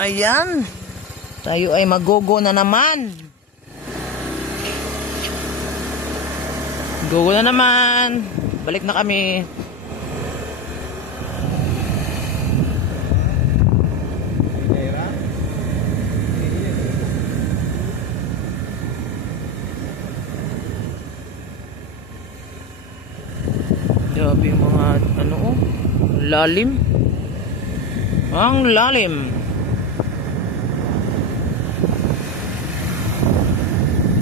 Ayan. Tayo ay magogo na naman. Gogo na naman. Balik na kami. Grabe yung mga ano oh. Lalim. Ang lalim.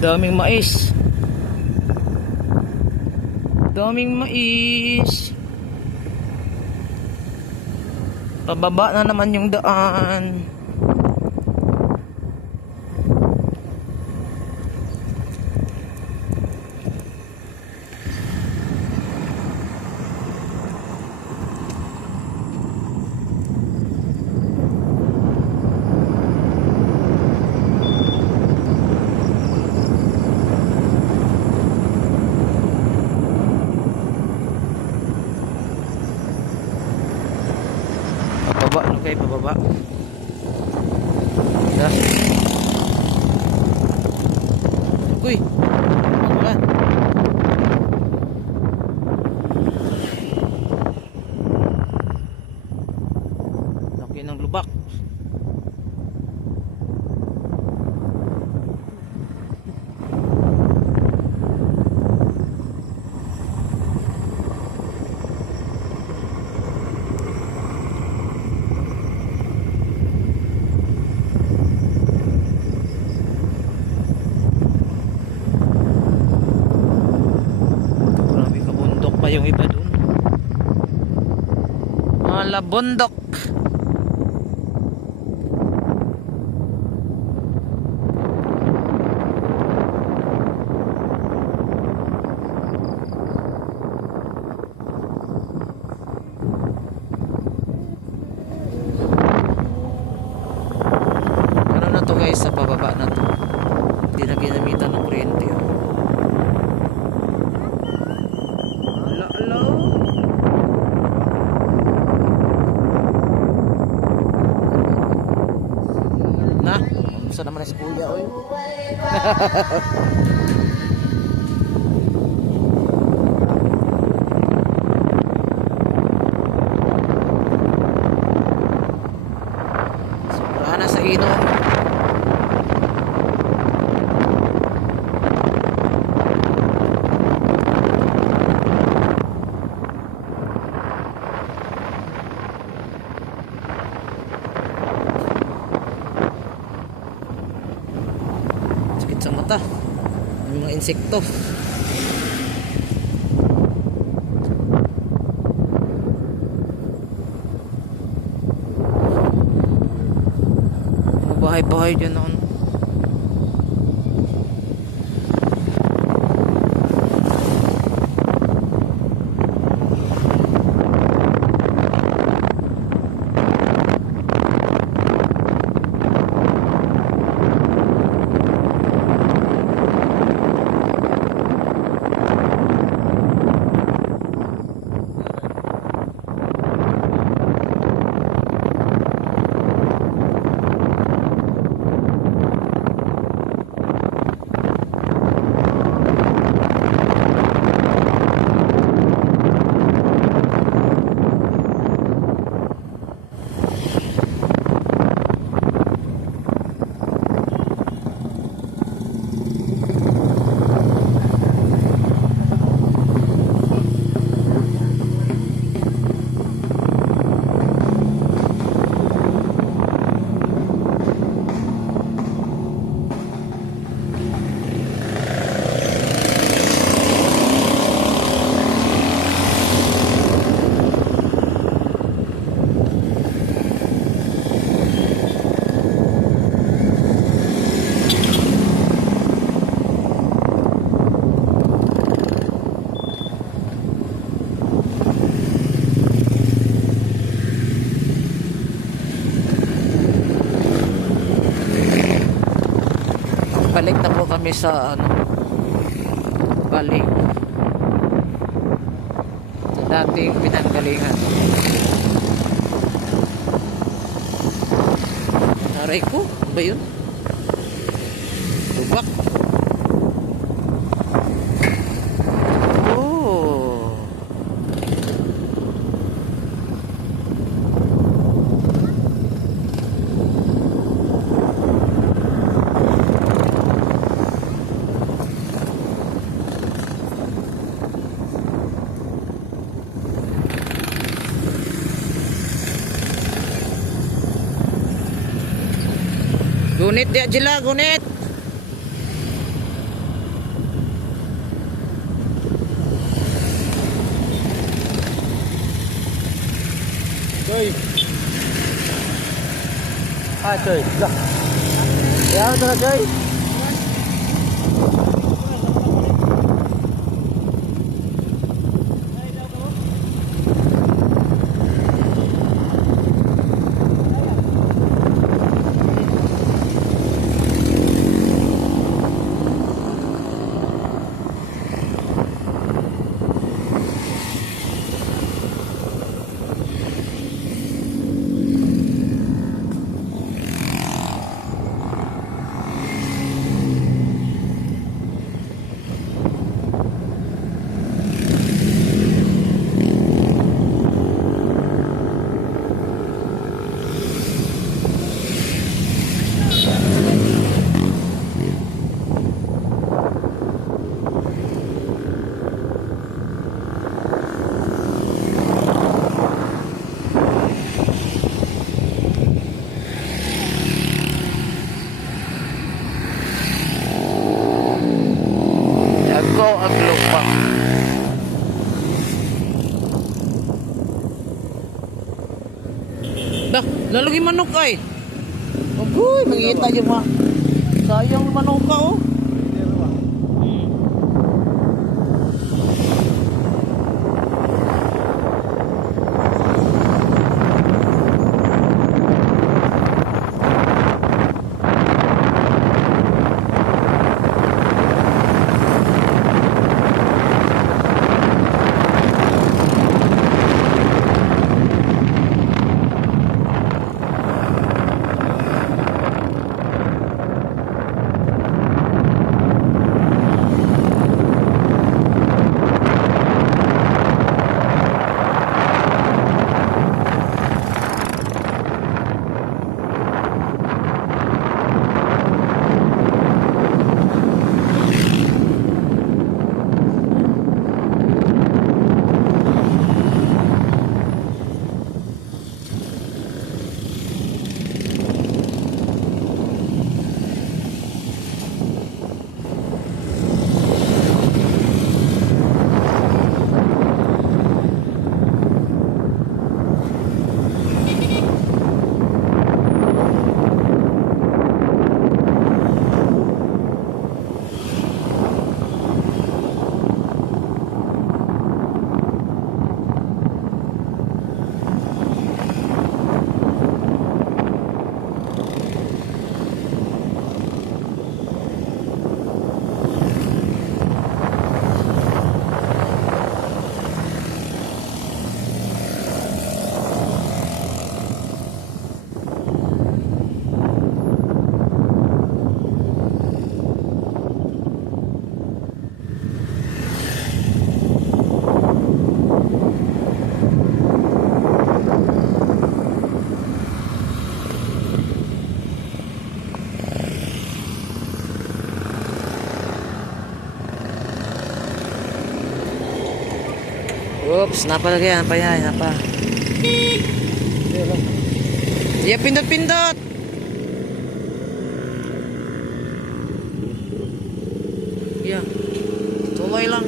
Daming mais. Daming mais. Pababa na naman yung daan. Pababa, okay, pababa. Dah. Uy. Wala. Laki ng lubak. Yung iba doon ala bundok. Ano na to guys, sa pababa na to hindi na ginamitan ng kuryente. Sa naman si kuya oy. Sobrahan na sa inom. Sa mata yung mga insekto. Bahay-bahay dyan na ano. balik na po kami sa ano, balik sa dating pinanggalingan. Aray ko, ano ba yun? Lubak. Oh. Gunit dia jela, gunit. Chơi. Chơi. Dah. Ya, tengah chơi. Jago ang lubak. Dah, lalagi manok ay. Agoy, mangita dyan ma. Sayang manok ka oh. Oops, napa lagi, napa yan, napa. Iya, pindot-pindot. Iya, tuloy lang.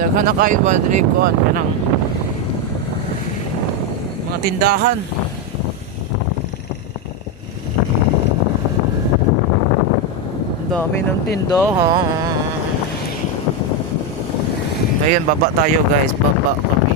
Daghan na kayo ba diri kon kanang mga tindahan. Dami ng tindahan. Ngayon, baba tayo guys. Baba kami.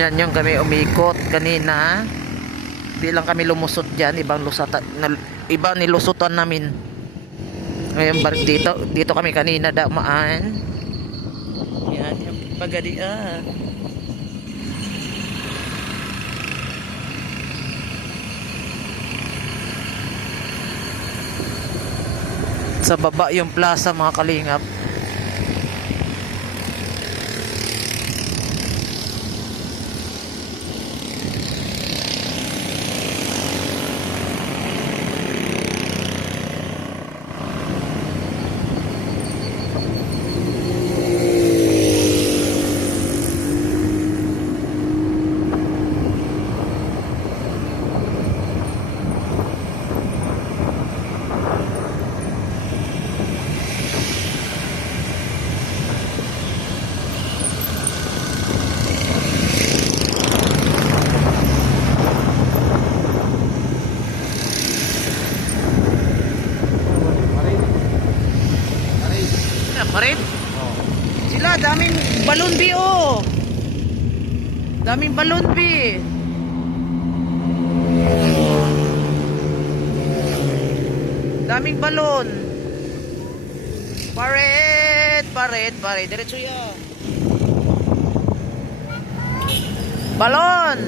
Diyan yung kami umikot kanina. Bilang kami lumusot dyan. Iba nilusutan namin. Ngayon dito kami kanina damaan. Yan yung pagadian. Sa baba yung plaza mga kalingap. Marit? Sila, daming balon bi oh. Daming balon bi. Daming balon. Pared. Diretso ya. Balon.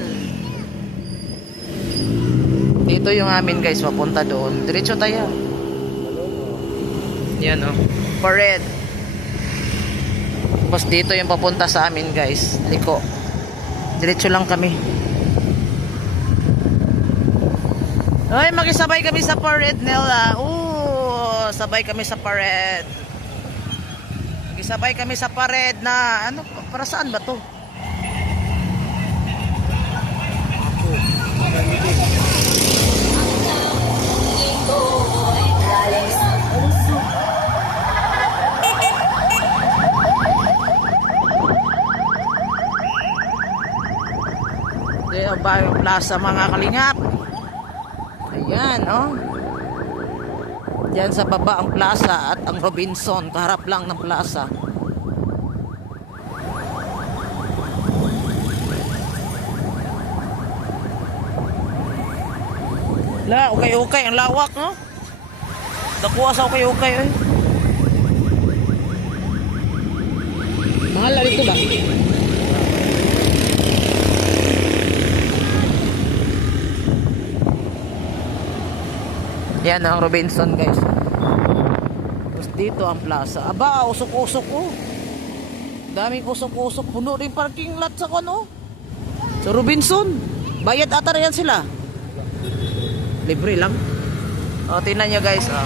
Dito yung amin guys, papunta doon. Diretso tayo. Yan oh. Pared. Tapos dito yung papunta sa amin guys, liko. Diretso lang kami. Ay, makisabay kami sa parade nila. Sabay kami sa parade. Makisabay kami sa parade na ano, para saan ba to? Ang Bayong Plaza mga kalingap. Ayan oh. Diyan sa baba ang plaza at ang Robinson kaharap lang ng plaza. Okay ang lawak no. Dakuha sa okay eh. Mahal lang ito ba? Yan ang Robinson guys. Tapos dito ang plaza. Aba, usok-usok oh. Daming usok-usok. Puno rin parking lot sa kono. Sa Robinson. Bayad ata na yan sila. Libre lang. O, tingnan nyo guys. Oh.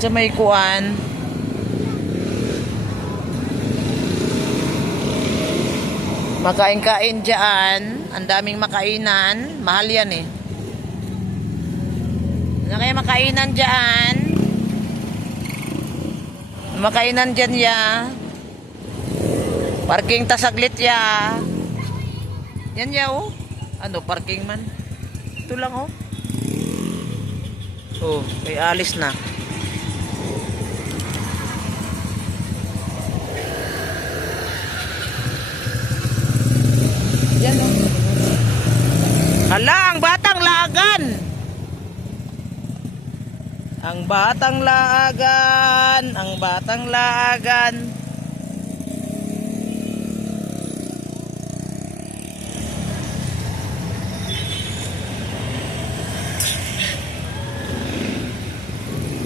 Sa may kuan. Makain-kain dyan. Ang daming makainan. Mahal yan eh. Ano kaya makainan dyan? Makainan dyan ya. Parking tasaglit ya. Yan ya oh. Ano parking man? Ito lang oh. Oh, may alis na. Yan o. Hala, ang batang laagan. Ang batang laagan. Ang batang laagan.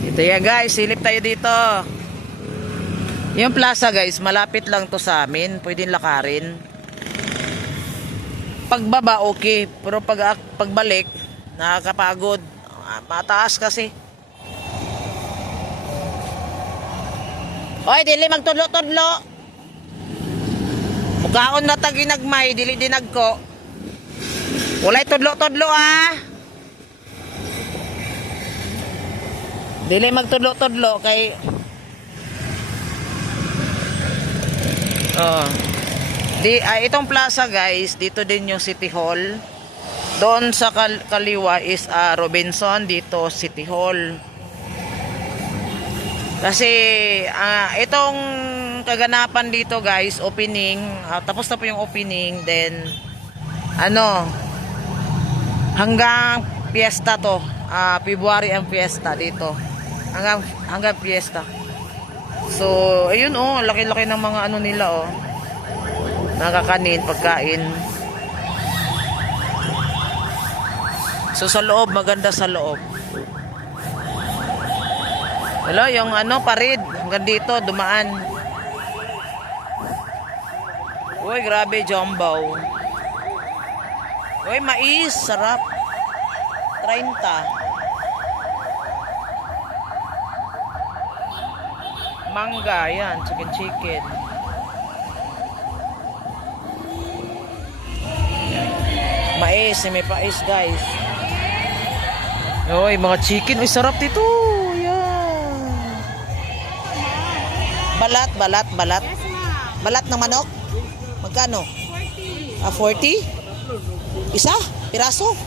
Ito yan guys, silip tayo dito. Yung plaza guys, malapit lang to sa amin. Pwedeng lakarin. Pagbaba okay, pero pagbalik nakakapagod. Mataas kasi. Oy, dili magtudlo-tudlo. Mukaon na ta ginagmay, dili dinagko. Walay tudlo-tudlo ah. Dili magtudlo-tudlo kay itong plaza guys, dito din yung City Hall. Doon sa kaliwa is Robinson, dito City Hall. Kasi itong kaganapan dito guys, opening, tapos na po yung opening, then hanggang fiesta to, February ang fiesta dito. Hanggang fiesta. So, ayun laki-laki ng mga nila nakakanin, pagkain. So sa loob, maganda sa loob. Hello, yung parid hanggang dito, dumaan. Uy, grabe, jumbo. Uy, mais, sarap. 30. Mangga, yan, chicken. Mais, may pais guys. Uy, mga chicken, uy, sarap dito. Yan. Balat. Balat ng manok? Magkano? 40? Isa? Piraso?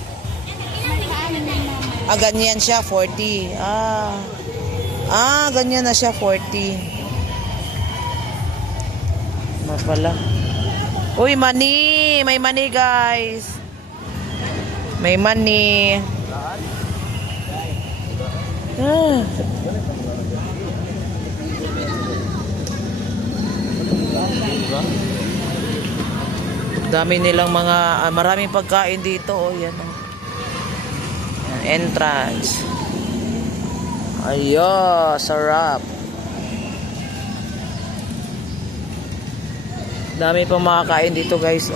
Ganyan siya, 40. Ganyan na siya, 40. Pala. Uy, money! May money, guys. May money. Dami nilang mga maraming pagkain dito, yan. Entrance. Ayo, sarap. Dami pang makakain dito, guys,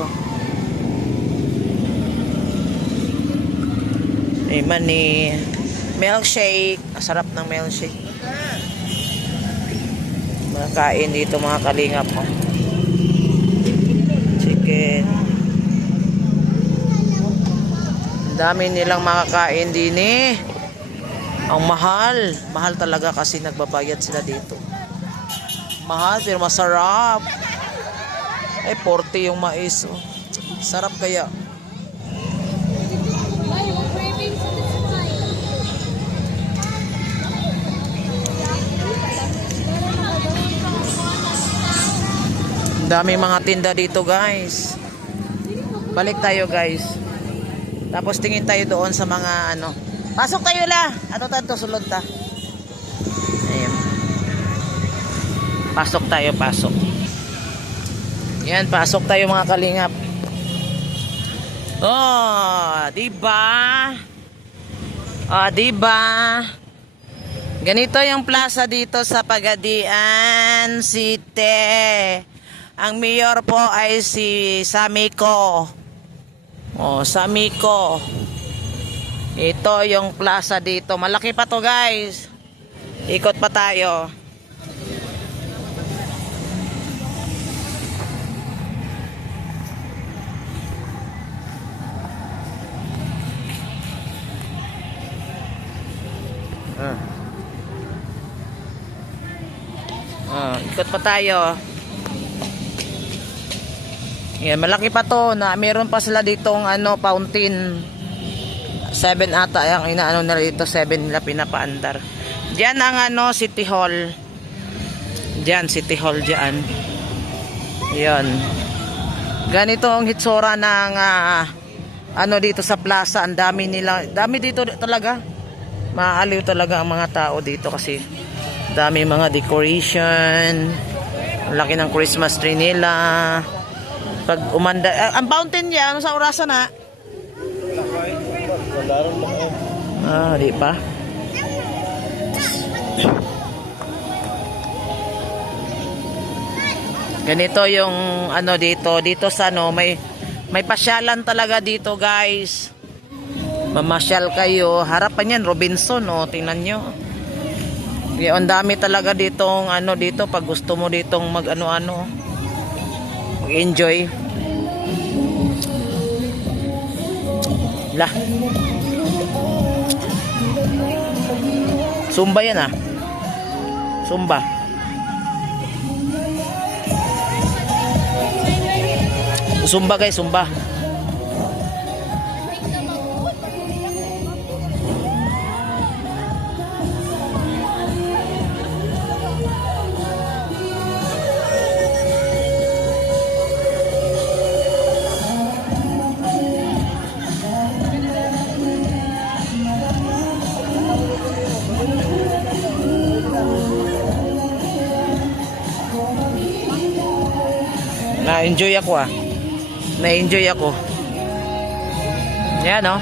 May money. Milkshake. Sarap ng milkshake. Makakain dito, mga kalingap, Chicken. Ang dami nilang makakain din, Ang mahal. Mahal talaga kasi nagbabayad sila dito. Mahal pero masarap. 40 yung mais, Sarap kaya. Daming mga tinda dito, guys. Balik tayo, guys. Tapos tingin tayo doon sa mga Pasok tayo la. Tanto sulod ta. Ayun. Pasok tayo, pasok. Yan, pasok tayo, mga kalingap. Diba? Diba? Ganito yung plaza dito sa Pagadian City. Ang mayor po ay si Samiko. Samiko. Ito yung plaza dito. Malaki pa to, guys. Ikot pa tayo. Ikot pa tayo. Yan, malaki pa to na meron pa sila ditong fountain. 7 ata yung nila dito, 7 nila pinapaandar. Diyan ang City Hall. Diyan, City Hall diyan. Yan. Ganito ang hitsura ng dito sa plaza. Ang dami dito talaga. Maaliw talaga ang mga tao dito kasi dami mga decoration. Laki ng Christmas tree nila. Pag umanda, ang fountain niya, sa orasan na? Di pa. Ganito yung dito sa may pasyalan talaga dito, guys. Mamasyal kayo. Harapan yan, Robinson, tingnan nyo. Kaya ang dami talaga ditong ano dito pag gusto mo ditong mag ano-ano. Mag-enjoy. Lah. Sumba yan ah. Sumba. Sumba guys, sumba. Na-enjoy ako ah. Na-enjoy ako. Yan oh.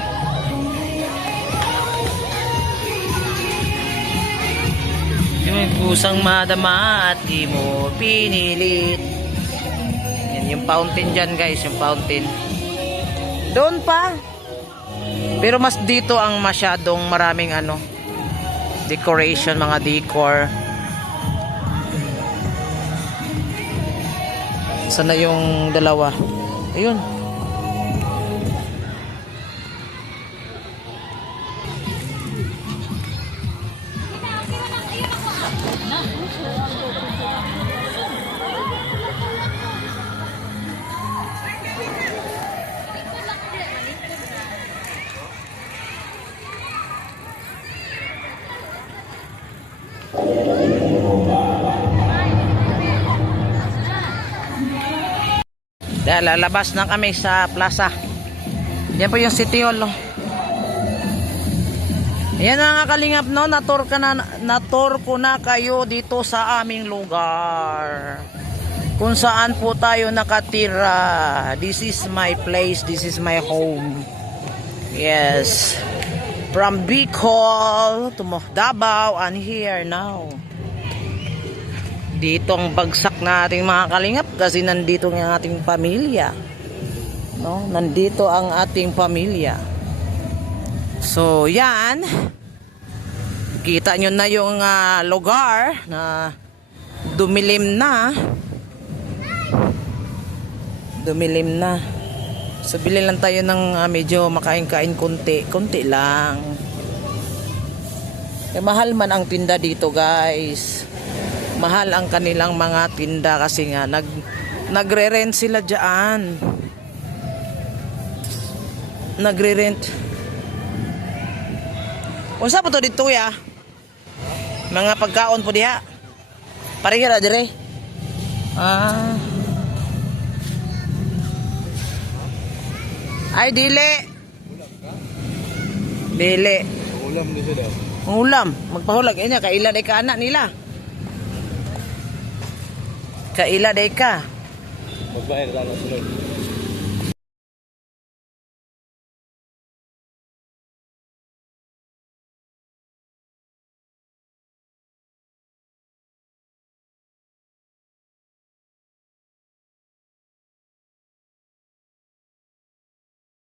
Yung kusang madama at di mo pinilit. Yan yung fountain dyan guys, yung fountain. Doon pa. Pero mas dito ang masyadong maraming ano, decoration, mga decor. Sana yung dalawa. Ayun. Dahil lalabas na kami sa plaza. Yan po yung City Hall. No? Yan na nga kalingap no. Natur ko na kayo dito sa aming lugar. Kung saan po tayo nakatira. This is my place. This is my home. Yes. From Bicol to Davao and here now. Dito ang bagsak na ating mga kalingap kasi nandito ang ating pamilya. No? Nandito ang ating pamilya. So, yan. Kita nyo na yung lugar na dumilim na. Dumilim na. So, bili lang tayo ng medyo makain-kain konti. Konti lang. Mahal man ang tinda dito guys. Mahal ang kanilang mga tinda kasi nga nagre-rent sila diyan. Nagre-rent. Unsa pa to dito ya? Mga pagkaon po diha. Pareha ra dire. Ay dili. Dili. Ulam dito daw. Ulam, magpahulag niya kailan ay ka anak nila. Kaila day ka. Magbayad lang sulod.